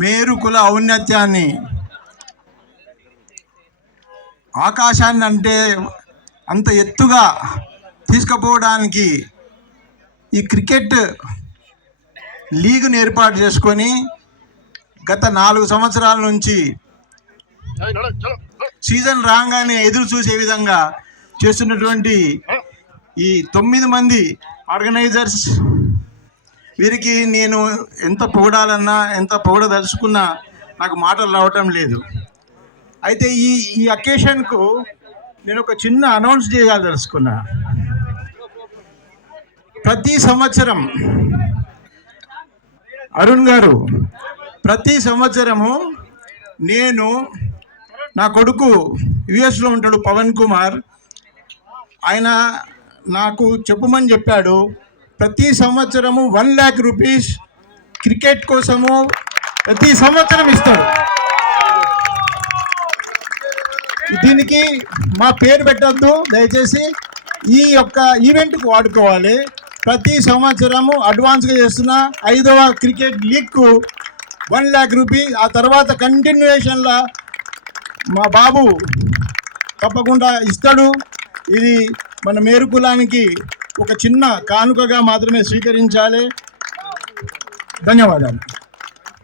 మేరుకుల ఔన్నత్యాన్ని, ఆకాశాన్ని అంటే అంత ఎత్తుగా తీసుకుపోవడానికి ఈ క్రికెట్ లీగ్ను ఏర్పాటు చేసుకొని గత 4 సంవత్సరాల నుంచి సీజన్ రాగానే ఎదురు చూసే విధంగా చేస్తున్నటువంటి ఈ 9 మంది ఆర్గనైజర్స్, వీరికి నేను ఎంత పొగడాలన్నా, ఎంత పొగడదలుచుకున్నా నాకు మాటలు రావటం లేదు. అయితే ఈ అకేషన్కు నేను ఒక చిన్న అనౌన్స్ చేయదలుచుకున్నా. ప్రతి సంవత్సరం అరుణ్ గారు, ప్రతి సంవత్సరము నేను, నా కొడుకు యుఎస్లో ఉంటాడు పవన్ కుమార్, ఆయన నాకు చెప్పమని చెప్పాడు, ప్రతి సంవత్సరము 1 lakh రూపీస్ క్రికెట్ కోసము ప్రతి సంవత్సరం ఇస్తాడు. దీనికి మా పేరు పెట్టద్దు దయచేసి, ఈ యొక్క ఈవెంట్కు వాడుకోవాలి. ప్రతి సంవత్సరము అడ్వాన్స్గా చేస్తున్న 5వ క్రికెట్ లీగ్కు 1 lakh రూపీస్. ఆ తర్వాత కంటిన్యూయేషన్లో మా బాబు తప్పకుండా ఇస్తాడు. ఇది మన మేరుకులానికి ఒక చిన్న కానుకగా మాత్రమే స్వీకరించాలి. ధన్యవాదాలు.